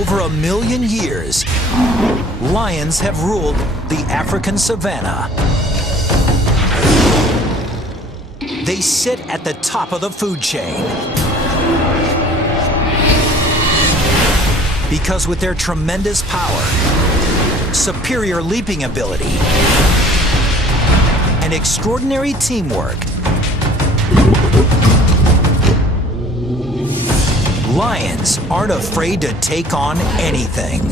over 1 million years, lions have ruled the African savanna. They sit at the top of the food chain. Because with their tremendous power, superior leaping ability, and extraordinary teamwork, lions aren't afraid to take on anything.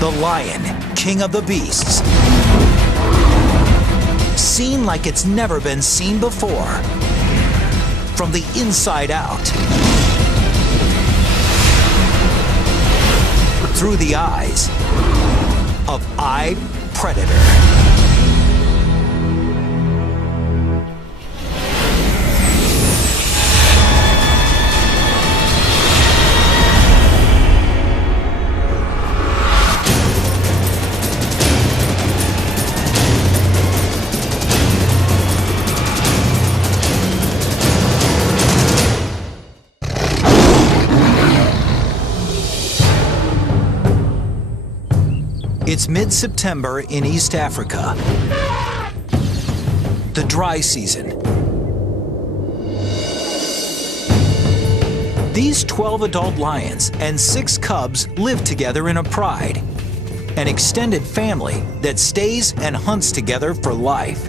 The lion, king of the beasts, seen like it's never been seen before, from the inside out, through the eyes of Predator. It's mid-September in East Africa, the dry season. These 12 adult lions and 6 cubs live together in a pride, an extended family that stays and hunts together for life.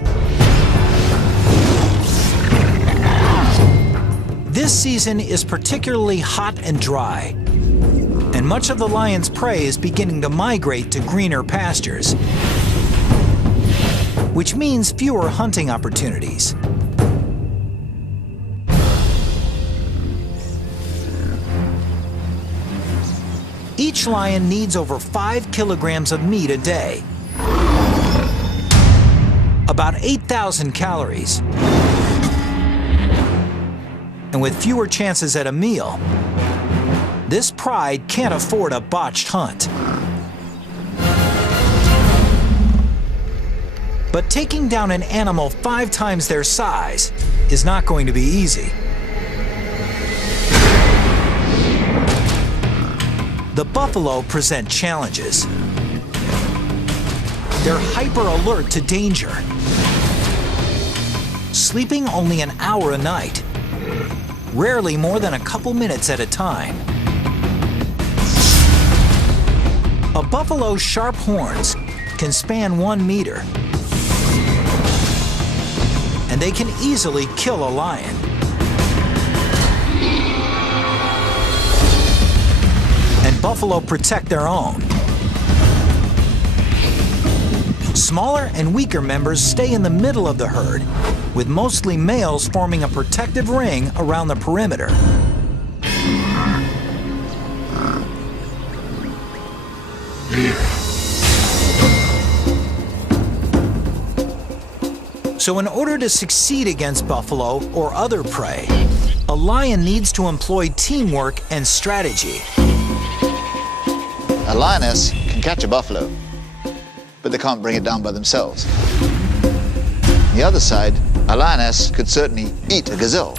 This season is particularly hot and dry, and much of the lion's prey is beginning to migrate to greener pastures, which means fewer hunting opportunities. Each lion needs over 5 kilograms of meat a day, about 8,000 calories. And with fewer chances at a meal, this pride can't afford a botched hunt. But taking down an animal 5 times their size is not going to be easy. The buffalo present challenges. They're hyper alert to danger, sleeping only an hour a night, rarely more than a couple minutes at a time. A buffalo's sharp horns can span 1 meter, and they can easily kill a lion. And buffalo protect their own. Smaller and weaker members stay in the middle of the herd, with mostly males forming a protective ring around the perimeter. So in order to succeed against buffalo or other prey, a lion needs to employ teamwork and strategy. A lioness can catch a buffalo, but they can't bring it down by themselves. On the other side, a lioness could certainly eat a gazelle,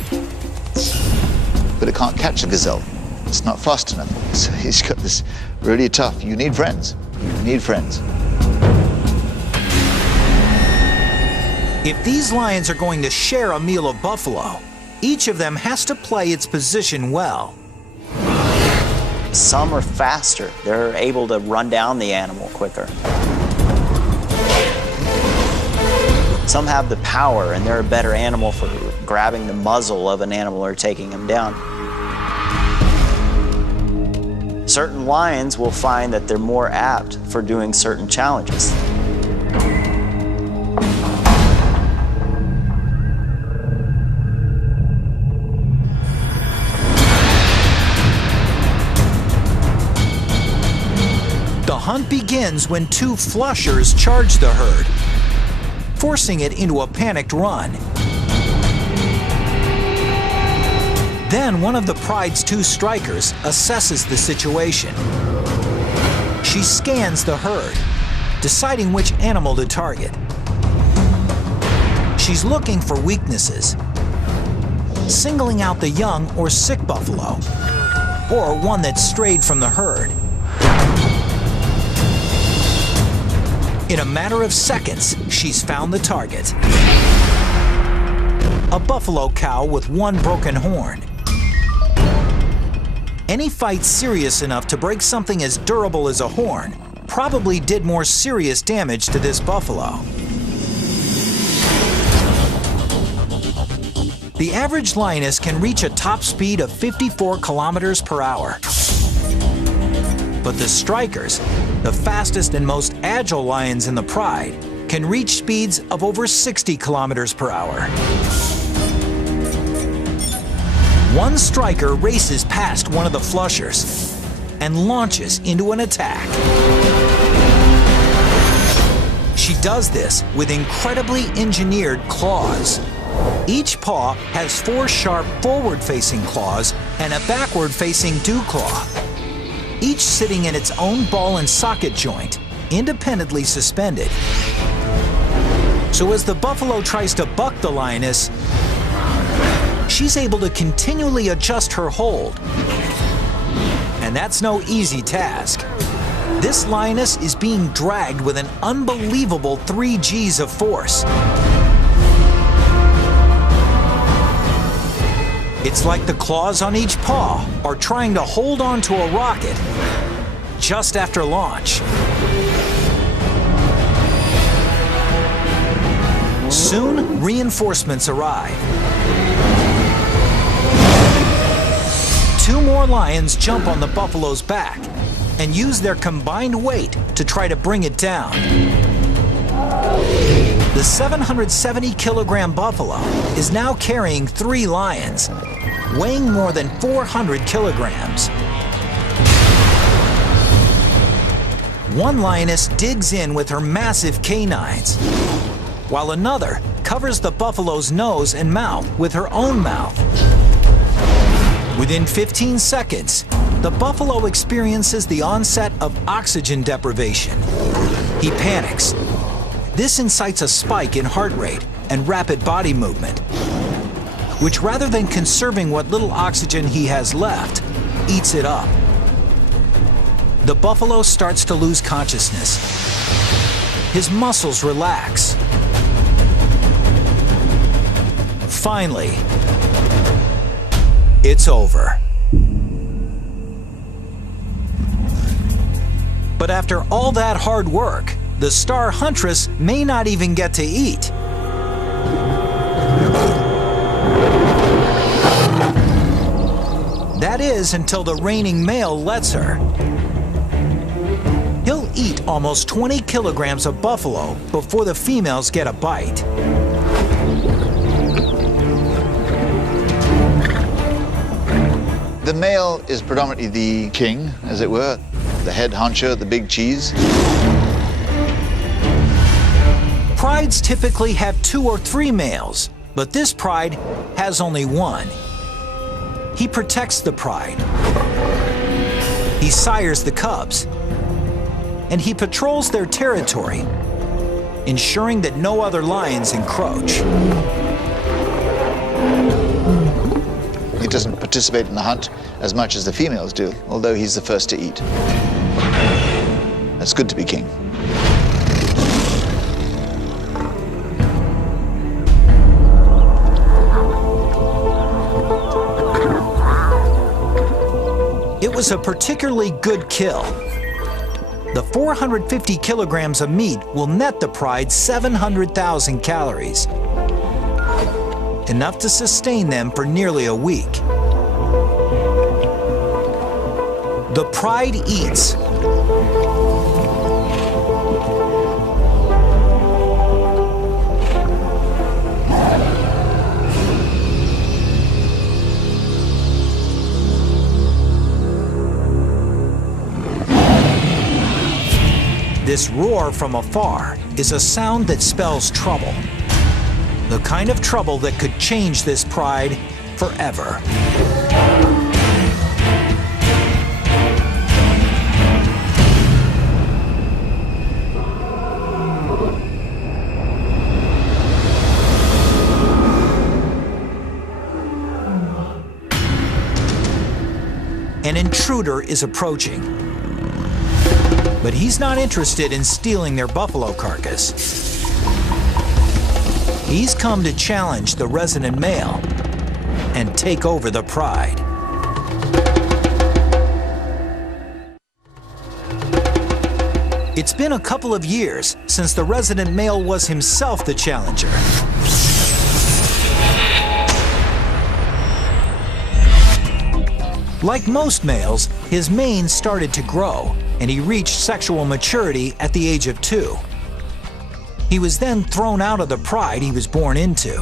but it can't catch a gazelle. It's not fast enough. So he's got this really tough. You need friends. You need friends. If these lions are going to share a meal of buffalo, each of them has to play its position well. Some are faster. They're able to run down the animal quicker. Some have the power, and they're a better animal for grabbing the muzzle of an animal or taking him down. Certain lions will find that they're more apt for doing certain challenges. The hunt begins when 2 flushers charge the herd, forcing it into a panicked run. Then one of the pride's 2 strikers assesses the situation. She scans the herd, deciding which animal to target. She's looking for weaknesses, singling out the young or sick buffalo, or one that strayed from the herd. In a matter of seconds, she's found the target. A buffalo cow with one broken horn. Any fight serious enough to break something as durable as a horn probably did more serious damage to this buffalo. The average lioness can reach a top speed of 54 kilometers per hour. But the strikers, the fastest and most agile lions in the pride, can reach speeds of over 60 kilometers per hour. One striker races past one of the flushers and launches into an attack. She does this with incredibly engineered claws. Each paw has 4 sharp forward-facing claws and a backward-facing dew claw, each sitting in its own ball and socket joint, independently suspended. So as the buffalo tries to buck the lioness, she's able to continually adjust her hold. And that's no easy task. This lioness is being dragged with an unbelievable 3 Gs of force. It's like the claws on each paw are trying to hold on to a rocket just after launch. Soon, reinforcements arrive. 2 more lions jump on the buffalo's back and use their combined weight to try to bring it down. The 770-kilogram buffalo is now carrying 3 lions, weighing more than 400 kilograms. One lioness digs in with her massive canines, while another covers the buffalo's nose and mouth with her own mouth. Within 15 seconds, the buffalo experiences the onset of oxygen deprivation. He panics. This incites a spike in heart rate and rapid body movement, which, rather than conserving what little oxygen he has left, eats it up. The buffalo starts to lose consciousness. His muscles relax. Finally, it's over. But after all that hard work, the star huntress may not even get to eat. That is, until the reigning male lets her. He'll eat almost 20 kilograms of buffalo before the females get a bite. The male is predominantly the king, as it were, the head honcho, the big cheese. Prides typically have 2 or 3 males, but this pride has only 1. He protects the pride. He sires the cubs. And he patrols their territory, ensuring that no other lions encroach. He doesn't participate in the hunt as much as the females do, although he's the first to eat. It's good to be king. It was a particularly good kill. The 450 kilograms of meat will net the pride 700,000 calories, enough to sustain them for nearly a week. The pride eats. This roar from afar is a sound that spells trouble. The kind of trouble that could change this pride forever. an intruder is approaching. But he's not interested in stealing their buffalo carcass. He's come to challenge the resident male and take over the pride. It's been a couple of years since the resident male was himself the challenger. Like most males, his mane started to grow, and he reached sexual maturity at the age of 2. He was then thrown out of the pride he was born into.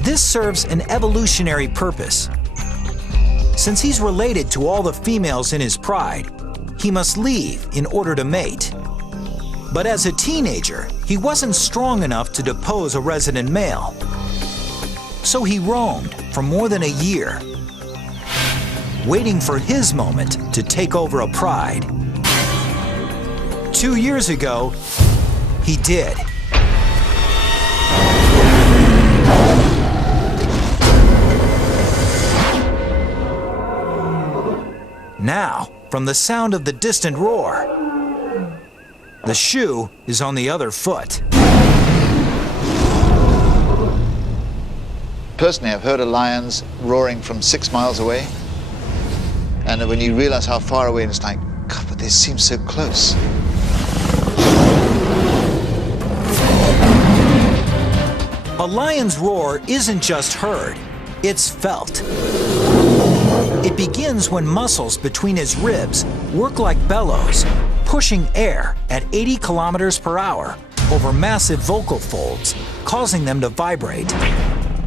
This serves an evolutionary purpose. Since he's related to all the females in his pride, he must leave in order to mate. But as a teenager, he wasn't strong enough to depose a resident male. So he roamed for more than a year, waiting for his moment to take over a pride. 2 years ago, he did. Now, from the sound of the distant roar, the shoe is on the other foot. Personally, I've heard of lions roaring from 6 miles away. And when you realize how far away, it's like, God, but they seem so close. A lion's roar isn't just heard, it's felt. It begins when muscles between his ribs work like bellows, pushing air at 80 kilometers per hour over massive vocal folds, causing them to vibrate.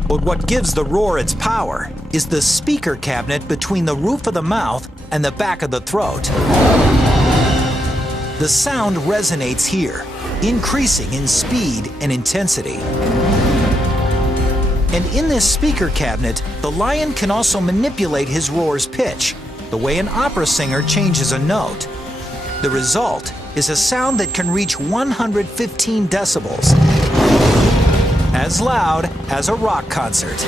But what gives the roar its power is the speaker cabinet between the roof of the mouth and the back of the throat. The sound resonates here, increasing in speed and intensity. And in this speaker cabinet, the lion can also manipulate his roar's pitch, the way an opera singer changes a note. The result is a sound that can reach 115 decibels, as loud as a rock concert.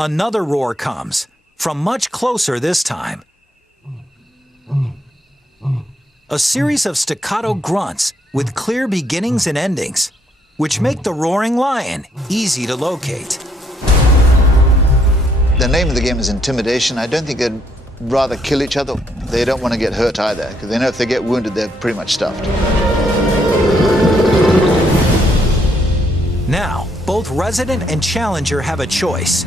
Another roar comes, from much closer this time. A series of staccato grunts with clear beginnings and endings, which make the roaring lion easy to locate. The name of the game is intimidation. I don't think they'd rather kill each other. They don't want to get hurt either, because they know if they get wounded, they're pretty much stuffed. Now, both resident and challenger have a choice.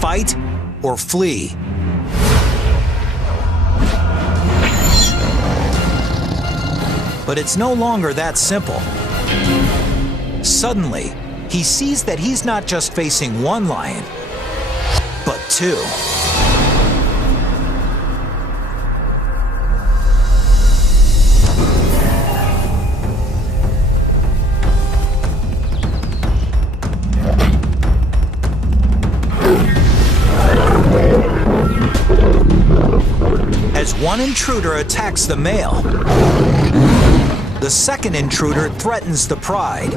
Fight or flee. But it's no longer that simple. Suddenly, he sees that he's not just facing one lion, but 2. As one intruder attacks the male, the second intruder threatens the pride.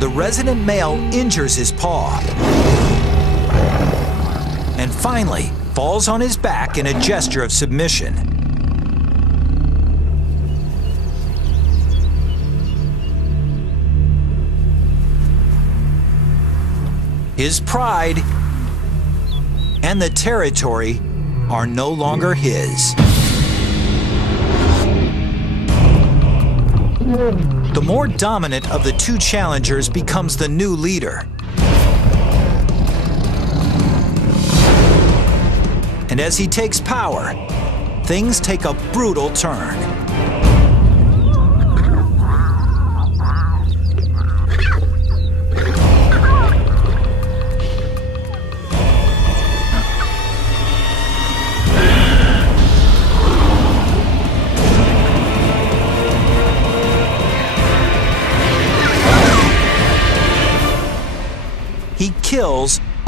The resident male injures his paw and finally falls on his back in a gesture of submission. His pride and the territory are no longer his. The more dominant of the 2 challengers becomes the new leader. And as he takes power, things take a brutal turn.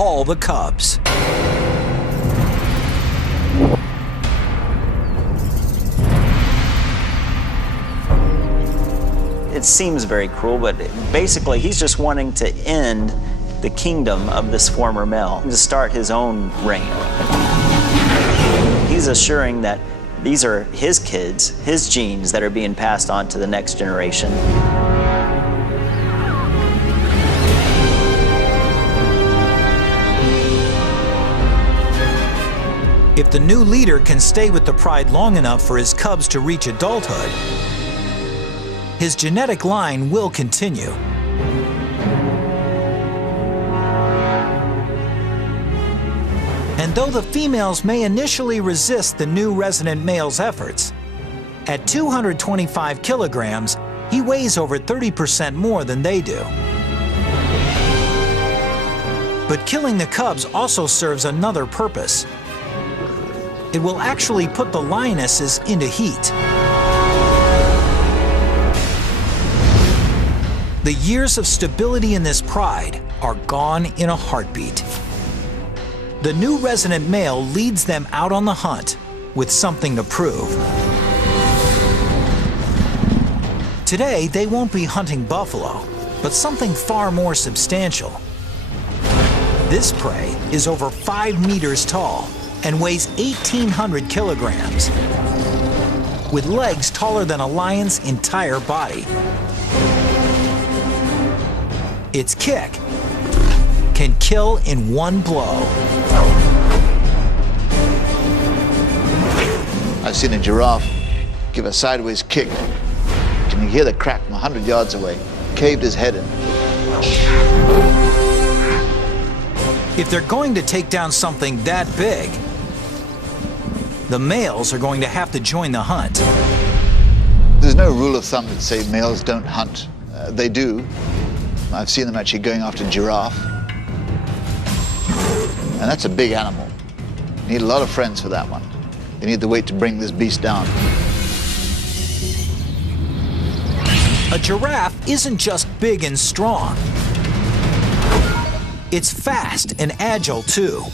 all the cubs. It seems very cruel, but basically he's just wanting to end the kingdom of this former male, to start his own reign. He's assuring that these are his kids, his genes that are being passed on to the next generation. If the new leader can stay with the pride long enough for his cubs to reach adulthood, his genetic line will continue. And though the females may initially resist the new resident male's efforts, at 225 kilograms, he weighs over 30% more than they do. But killing the cubs also serves another purpose. It will actually put the lionesses into heat. The years of stability in this pride are gone in a heartbeat. The new resident male leads them out on the hunt with something to prove. Today, they won't be hunting buffalo, but something far more substantial. This prey is over 5 meters tall and weighs 1,800 kilograms, with legs taller than a lion's entire body. Its kick can kill in one blow. I've seen a giraffe give a sideways kick. Can you hear the crack from 100 yards away? Caved his head in. If they're going to take down something that big, the males are going to have to join the hunt. There's no rule of thumb that say males don't hunt. They do. I've seen them actually going after giraffe. And that's a big animal. You need a lot of friends for that one. They need the weight to bring this beast down. A giraffe isn't just big and strong. It's fast and agile too.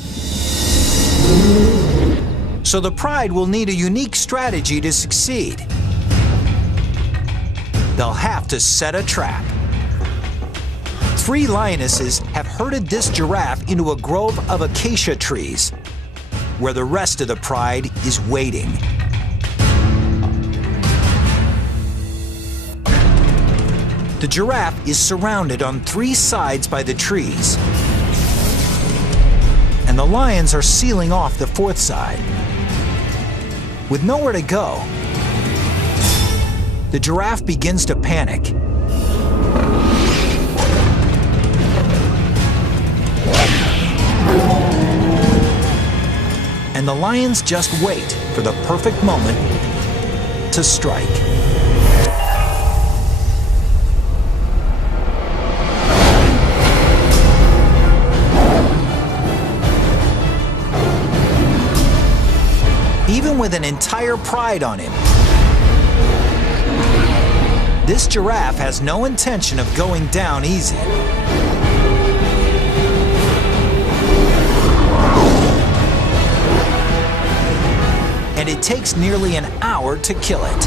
So the pride will need a unique strategy to succeed. They'll have to set a trap. 3 lionesses have herded this giraffe into a grove of acacia trees, where the rest of the pride is waiting. The giraffe is surrounded on 3 sides by the trees, and the lions are sealing off the 4th side. With nowhere to go, the giraffe begins to panic. And the lions just wait for the perfect moment to strike. Even with an entire pride on him, this giraffe has no intention of going down easy. And it takes nearly an hour to kill it.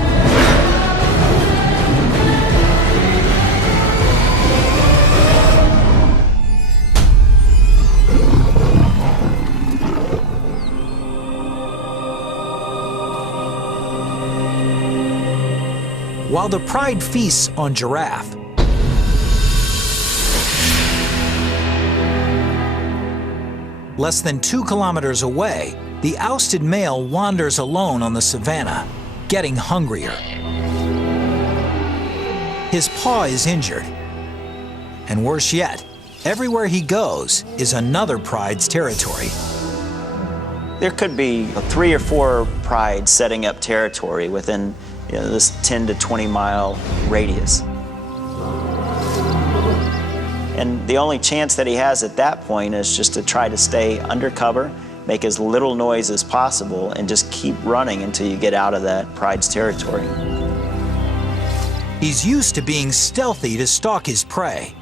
While the pride feasts on giraffe, less than 2 kilometers away, the ousted male wanders alone on the savanna, getting hungrier. His paw is injured. And worse yet, everywhere he goes is another pride's territory. There could be 3 or 4 prides setting up territory within this 10 to 20 mile radius. And the only chance that he has at that point is just to try to stay undercover, make as little noise as possible, and just keep running until you get out of that pride's territory. He's used to being stealthy to stalk his prey,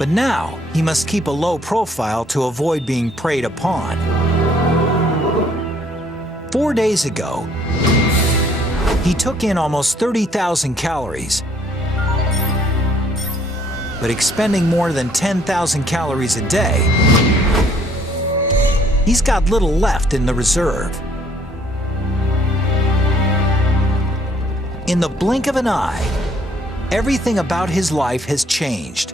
But now he must keep a low profile to avoid being preyed upon. 4 days ago, he took in almost 30,000 calories. But expending more than 10,000 calories a day, he's got little left in the reserve. In the blink of an eye, everything about his life has changed.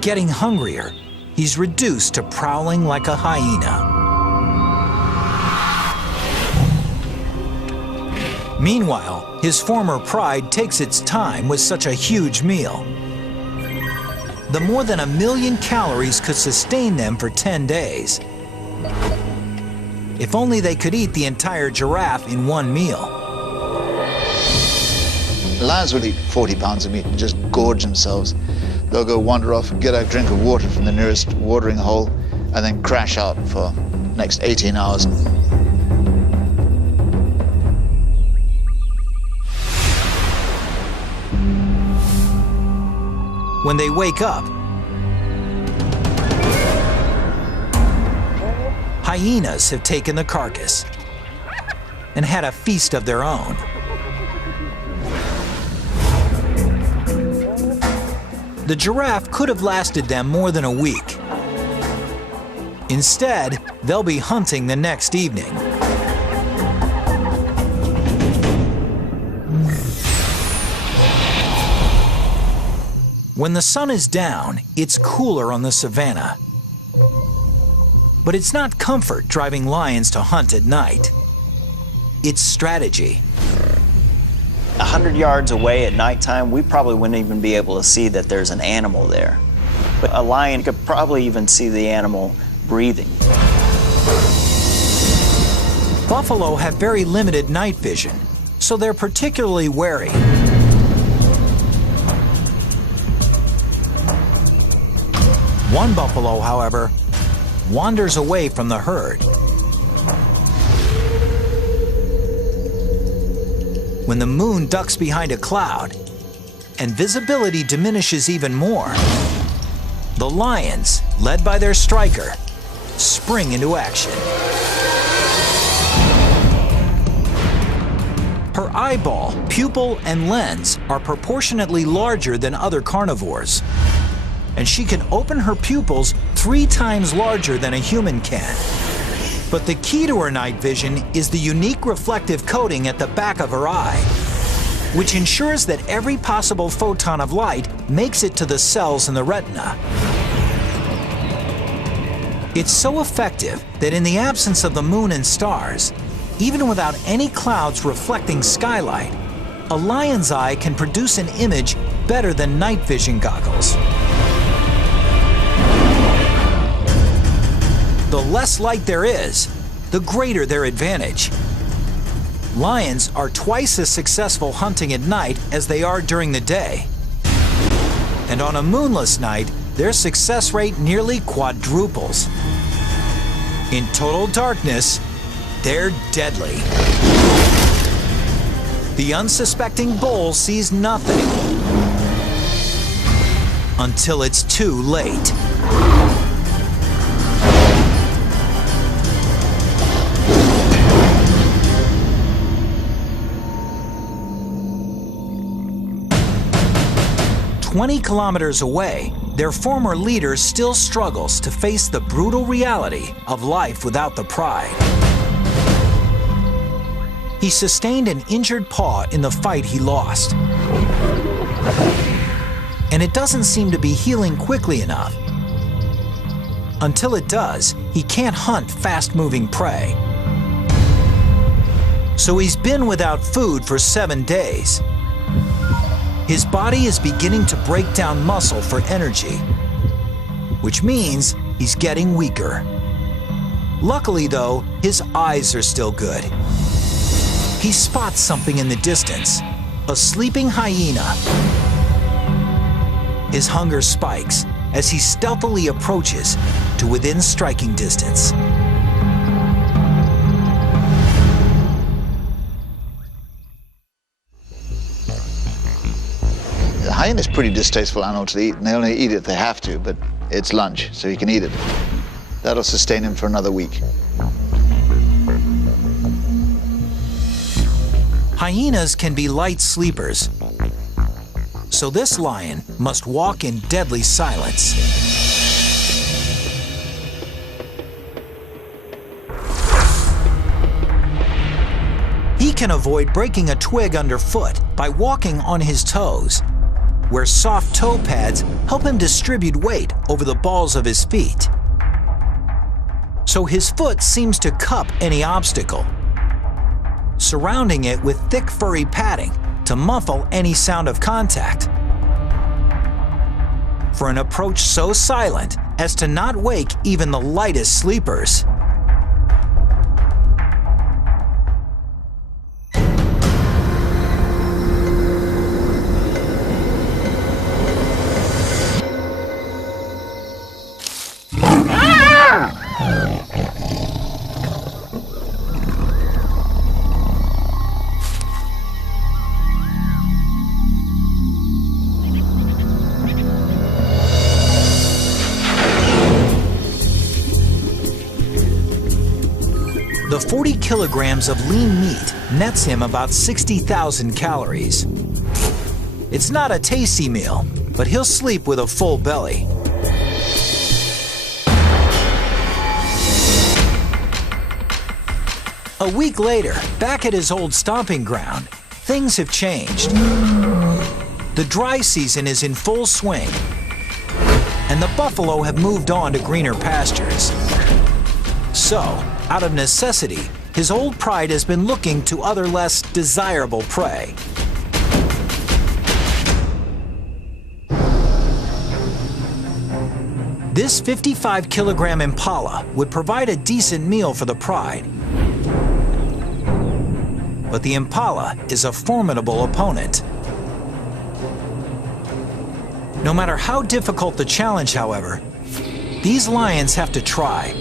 Getting hungrier, he's reduced to prowling like a hyena. Meanwhile, his former pride takes its time with such a huge meal. The more than 1 million calories could sustain them for 10 days. If only they could eat the entire giraffe in one meal. Lions will eat 40 pounds of meat and just gorge themselves. They'll go wander off and get a drink of water from the nearest watering hole and then crash out for the next 18 hours. When they wake up, hyenas have taken the carcass and had a feast of their own. The giraffe could have lasted them more than a week. Instead, they'll be hunting the next evening. When the sun is down, it's cooler on the savannah. But it's not comfort driving lions to hunt at night. It's strategy. 100 yards away at nighttime, we probably wouldn't even be able to see that there's an animal there. But a lion could probably even see the animal breathing. Buffalo have very limited night vision, so they're particularly wary. One buffalo, however, wanders away from the herd. When the moon ducks behind a cloud and visibility diminishes even more, the lions, led by their striker, spring into action. Her eyeball, pupil, and lens are proportionately larger than other carnivores, and she can open her pupils 3 times larger than a human can. But the key to her night vision is the unique reflective coating at the back of her eye, which ensures that every possible photon of light makes it to the cells in the retina. It's so effective that in the absence of the moon and stars, even without any clouds reflecting skylight, a lion's eye can produce an image better than night vision goggles. The less light there is, the greater their advantage. Lions are twice as successful hunting at night as they are during the day. And on a moonless night, their success rate nearly quadruples. In total darkness, they're deadly. The unsuspecting bull sees nothing until it's too late. "20 kilometers away, their former leader still struggles to face the brutal reality of life without the pride. He sustained an injured paw in the fight he lost. And it doesn't seem to be healing quickly enough. Until it does, he can't hunt fast-moving prey. So he's been without food for 7 days. His body is beginning to break down muscle for energy, which means he's getting weaker. Luckily, though, his eyes are still good. He spots something in the distance, a sleeping hyena. His hunger spikes as he stealthily approaches to within striking distance. The hyena is a pretty distasteful animal to eat, and they only eat it if they have to, but it's lunch, so he can eat it. That'll sustain him for another week. Hyenas can be light sleepers, so this lion must walk in deadly silence. He can avoid breaking a twig underfoot by walking on his toes, where soft toe pads help him distribute weight over the balls of his feet. So his foot seems to cup any obstacle, surrounding it with thick furry padding to muffle any sound of contact. For an approach so silent as to not wake even the lightest sleepers. The 40 kilograms of lean meat nets him about 60,000 calories. It's not a tasty meal, but he'll sleep with a full belly. A week later, back at his old stomping ground, things have changed. The dry season is in full swing, and the buffalo have moved on to greener pastures. So, out of necessity, his old pride has been looking to other less desirable prey. This 55-kilogram impala would provide a decent meal for the pride. But the impala is a formidable opponent. No matter how difficult the challenge, however, these lions have to try.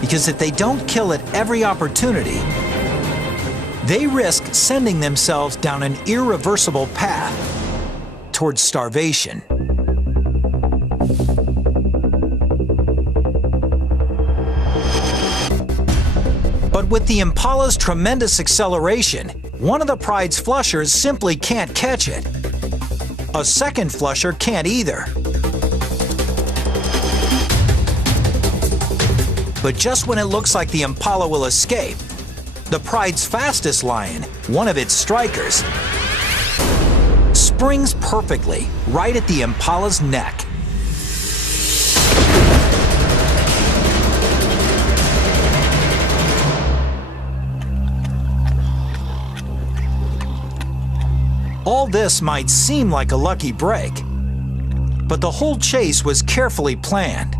Because if they don't kill at every opportunity, they risk sending themselves down an irreversible path towards starvation. But with the impala's tremendous acceleration, one of the pride's flushers simply can't catch it. A second flusher can't either. But just when it looks like the impala will escape, the pride's fastest lion, one of its strikers, springs perfectly right at the impala's neck. All this might seem like a lucky break, but the whole chase was carefully planned.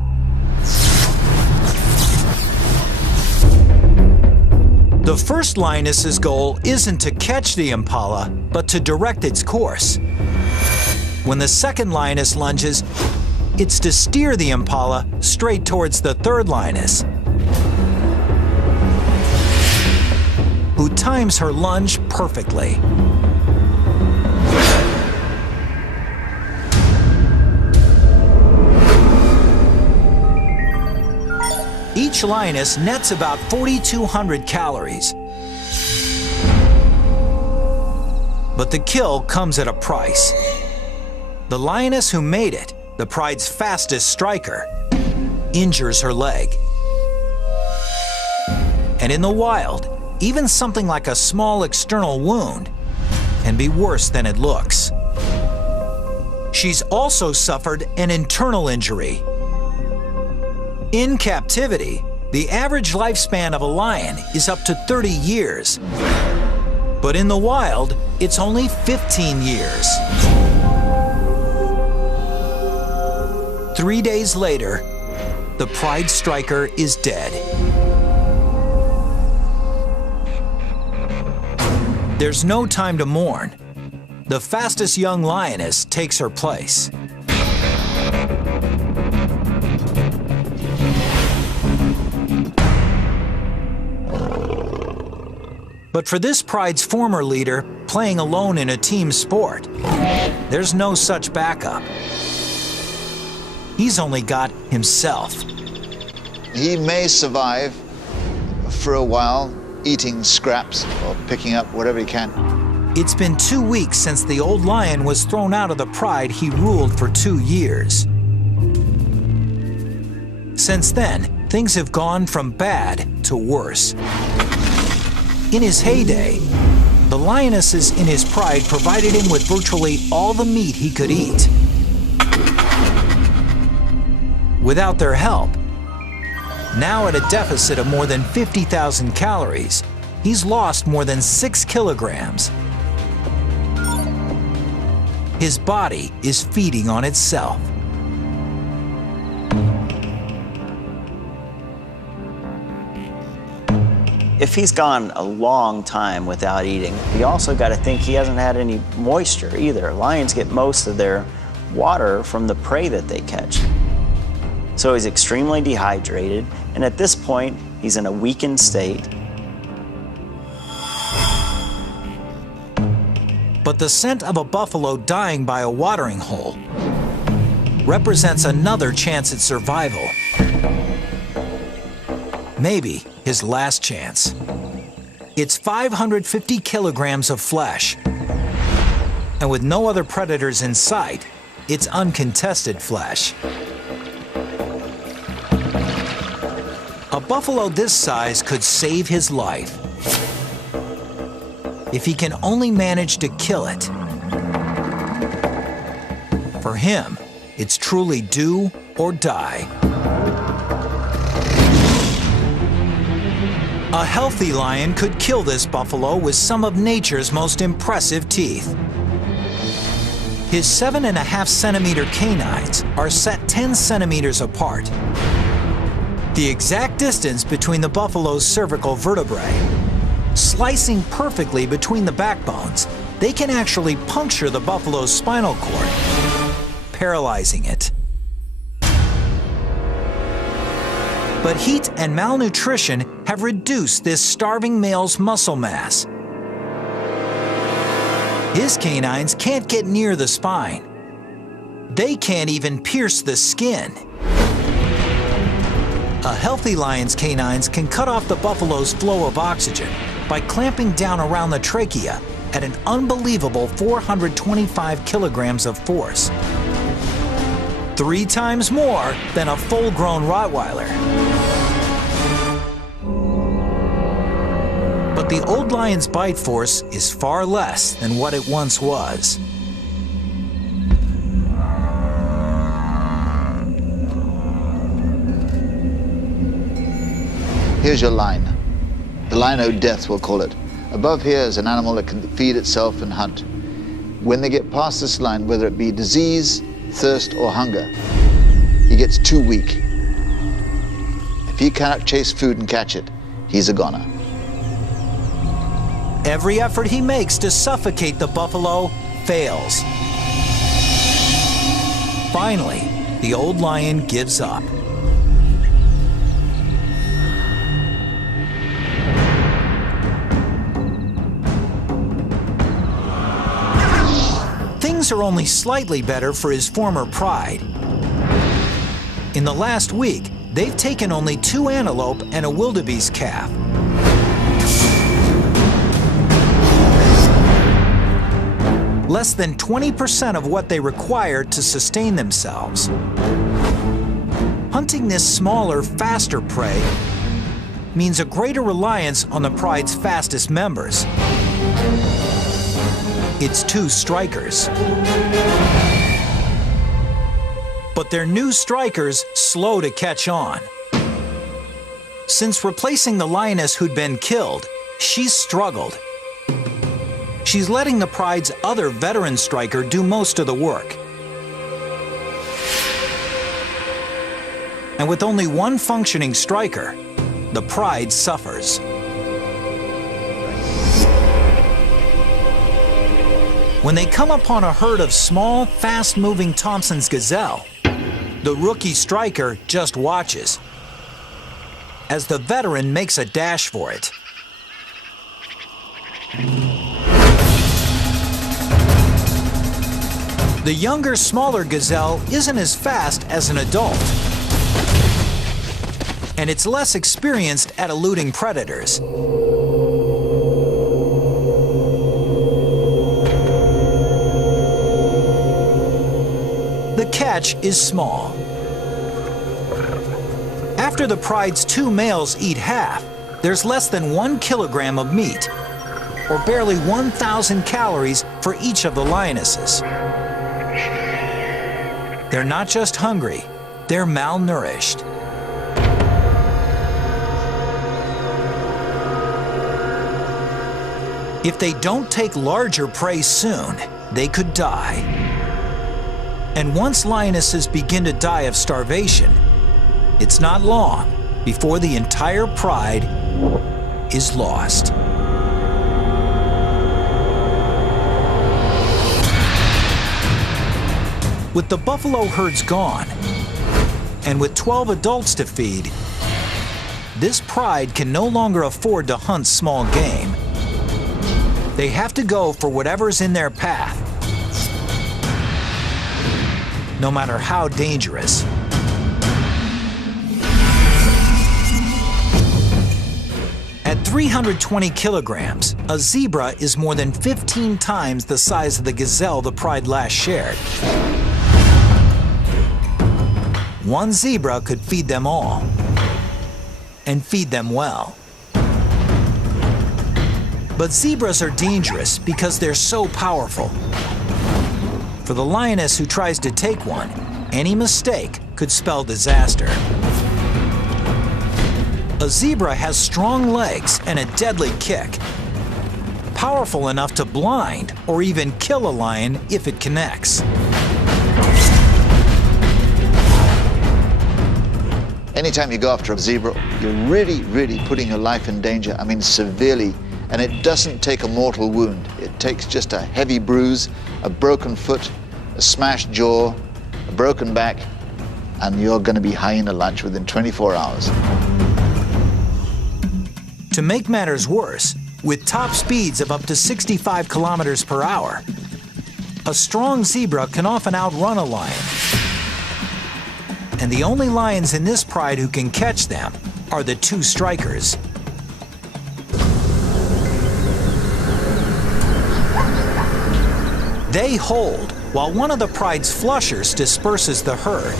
The first lioness's goal isn't to catch the impala, but to direct its course. When the second lioness lunges, it's to steer the impala straight towards the third lioness, who times her lunge perfectly. Each lioness nets about 4,200 calories. But the kill comes at a price. The lioness who made it, the pride's fastest striker, injures her leg. And in the wild, even something like a small external wound can be worse than it looks. She's also suffered an internal injury. In captivity, the average lifespan of a lion is up to 30 years. But in the wild, it's only 15 years. 3 days later, the pride striker is dead. There's no time to mourn. The fastest young lioness takes her place. But for this pride's former leader, playing alone in a team sport, there's no such backup. He's only got himself. He may survive for a while, eating scraps or picking up whatever he can. It's been 2 weeks since the old lion was thrown out of the pride he ruled for 2 years. Since then, things have gone from bad to worse. In his heyday, the lionesses in his pride provided him with virtually all the meat he could eat. Without their help, now at a deficit of more than 50,000 calories, he's lost more than 6 kilograms. His body is feeding on itself. If he's gone a long time without eating, you also got to think he hasn't had any moisture either. Lions get most of their water from the prey that they catch. So he's extremely dehydrated, and at this point, he's in a weakened state. But the scent of a buffalo dying by a watering hole represents another chance at survival. Maybe his last chance. It's 550 kilograms of flesh. And with no other predators in sight, it's uncontested flesh. A buffalo this size could save his life if he can only manage to kill it. For him, it's truly do or die. A healthy lion could kill this buffalo with some of nature's most impressive teeth. His 7.5 centimeter canines are set 10 centimeters apart, the exact distance between the buffalo's cervical vertebrae. Slicing perfectly between the backbones, they can actually puncture the buffalo's spinal cord, paralyzing it. But heat and malnutrition have reduced this starving male's muscle mass. His canines can't get near the spine. They can't even pierce the skin. A healthy lion's canines can cut off the buffalo's flow of oxygen by clamping down around the trachea at an unbelievable 425 kilograms of force. 3 times more than a full-grown Rottweiler. But the old lion's bite force is far less than what it once was. Here's your line. The line o' death, we'll call it. Above here is an animal that can feed itself and hunt. When they get past this line, whether it be disease, thirst, or hunger, he gets too weak. If he cannot chase food and catch it, he's a goner. Every effort he makes to suffocate the buffalo fails. Finally, the old lion gives up. Things are only slightly better for his former pride. In the last week, they've taken only 2 antelope and a wildebeest calf. Less than 20% of what they require to sustain themselves. Hunting this smaller, faster prey means a greater reliance on the pride's fastest members. It's 2 strikers. But their new strikers slow to catch on. Since replacing the lioness who'd been killed, she's struggled. She's letting the pride's other veteran striker do most of the work. And with only 1 functioning striker, the pride suffers. When they come upon a herd of small, fast-moving Thompson's gazelle, the rookie striker just watches as the veteran makes a dash for it. The younger, smaller gazelle isn't as fast as an adult, and it's less experienced at eluding predators. The catch is small. After the pride's 2 males eat half, there's less than 1 kilogram of meat, or barely 1,000 calories for each of the lionesses. They're not just hungry, they're malnourished. If they don't take larger prey soon, they could die. And once lionesses begin to die of starvation, it's not long before the entire pride is lost. With the buffalo herds gone, and with 12 adults to feed, this pride can no longer afford to hunt small game. They have to go for whatever's in their path, no matter how dangerous. At 320 kilograms, a zebra is more than 15 times the size of the gazelle the pride last shared. One zebra could feed them all, and feed them well. But zebras are dangerous because they're so powerful. For the lioness who tries to take one, any mistake could spell disaster. A zebra has strong legs and a deadly kick, powerful enough to blind or even kill a lion if it connects. Anytime you go after a zebra, you're really putting your life in danger, I mean severely, and it doesn't take a mortal wound. It takes just a heavy bruise, a broken foot, a smashed jaw, a broken back, and you're going to be hyena lunch within 24 hours. To make matters worse, with top speeds of up to 65 kilometers per hour, a strong zebra can often outrun a lion. And the only lions in this pride who can catch them are the 2 strikers. They hold, while one of the pride's flushers disperses the herd.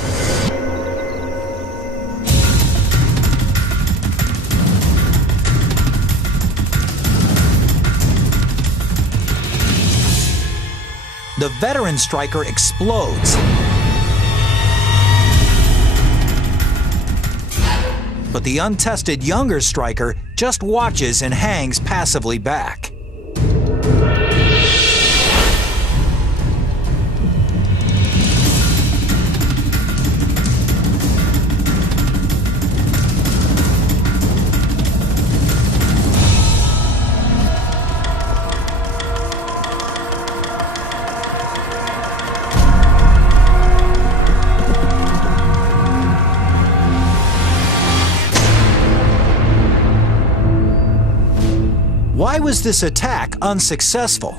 The veteran striker explodes. But the untested younger striker just watches and hangs passively back. Why was this attack unsuccessful?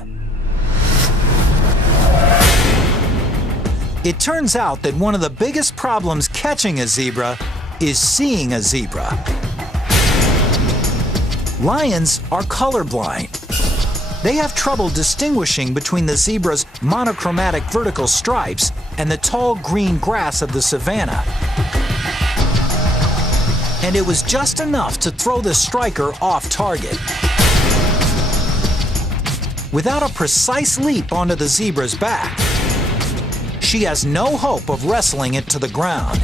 It turns out that one of the biggest problems catching a zebra is seeing a zebra. Lions are colorblind. They have trouble distinguishing between the zebra's monochromatic vertical stripes and the tall green grass of the savanna. And it was just enough to throw the striker off target. Without a precise leap onto the zebra's back, she has no hope of wrestling it to the ground.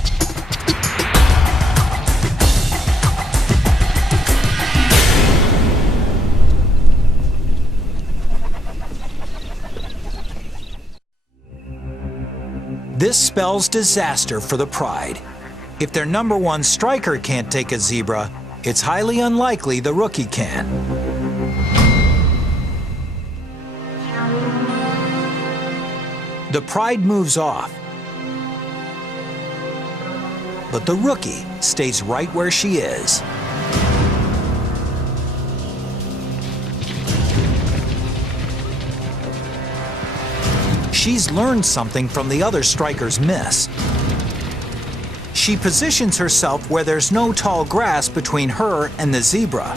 This spells disaster for the pride. If their #1 striker can't take a zebra, it's highly unlikely the rookie can. The pride moves off, but the rookie stays right where she is. she's learned something from the other strikers' miss. She positions herself where there's no tall grass between her and the zebra.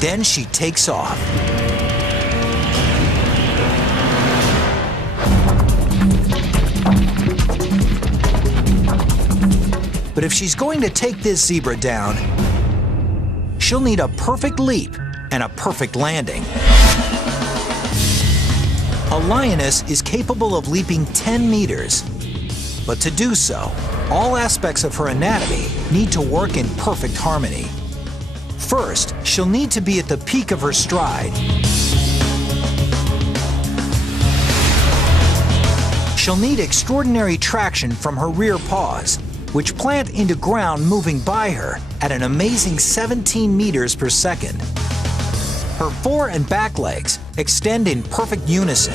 Then she takes off. But if she's going to take this zebra down, she'll need a perfect leap and a perfect landing. A lioness is capable of leaping 10 meters. But to do so, all aspects of her anatomy need to work in perfect harmony. First, she'll need to be at the peak of her stride. She'll need extraordinary traction from her rear paws, which plant into ground moving by her at an amazing 17 meters per second. Her fore and back legs extend in perfect unison,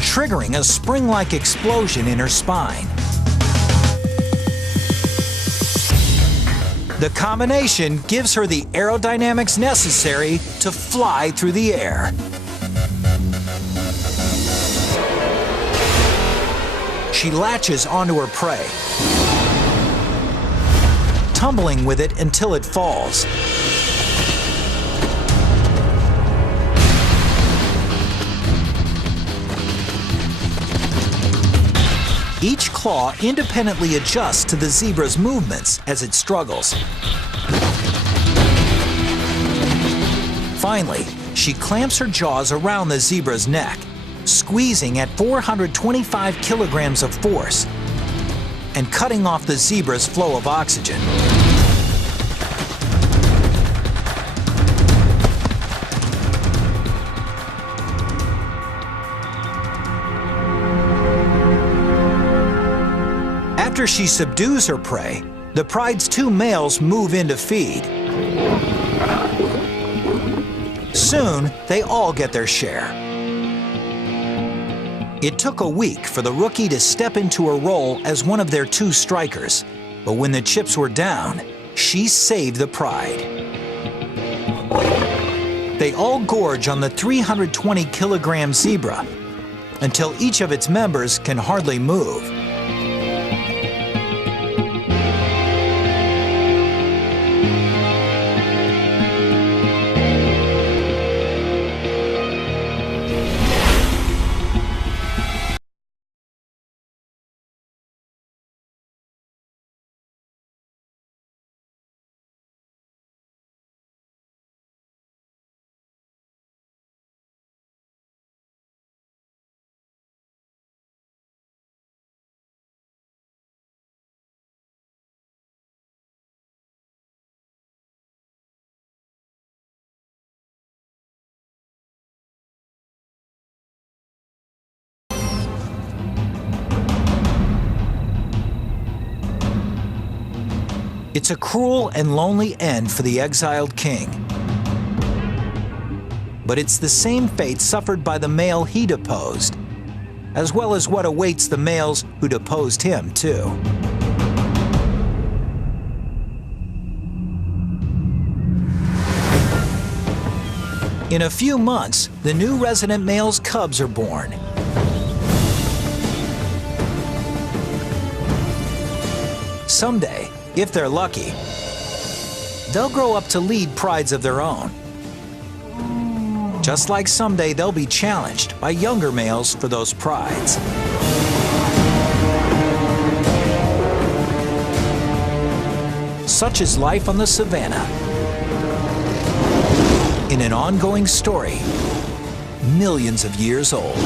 triggering a spring-like explosion in her spine. The combination gives her the aerodynamics necessary to fly through the air. She latches onto her prey, tumbling with it until it falls. Each claw independently adjusts to the zebra's movements as it struggles. Finally, she clamps her jaws around the zebra's neck, squeezing at 425 kilograms of force and cutting off the zebra's flow of oxygen. After she subdues her prey, the pride's two males move in to feed. Soon, they all get their share. It took a week for the rookie to step into her role as one of their two strikers, but when the chips were down, she saved the pride. They all gorge on the 320-kilogram zebra until each of its members can hardly move. It's a cruel and lonely end for the exiled king. But it's the same fate suffered by the male he deposed, as well as what awaits the males who deposed him, too. In a few months, the new resident male's cubs are born. Someday, if they're lucky, they'll grow up to lead prides of their own. Just like someday they'll be challenged by younger males for those prides. Such is life on the savannah, in an ongoing story millions of years old.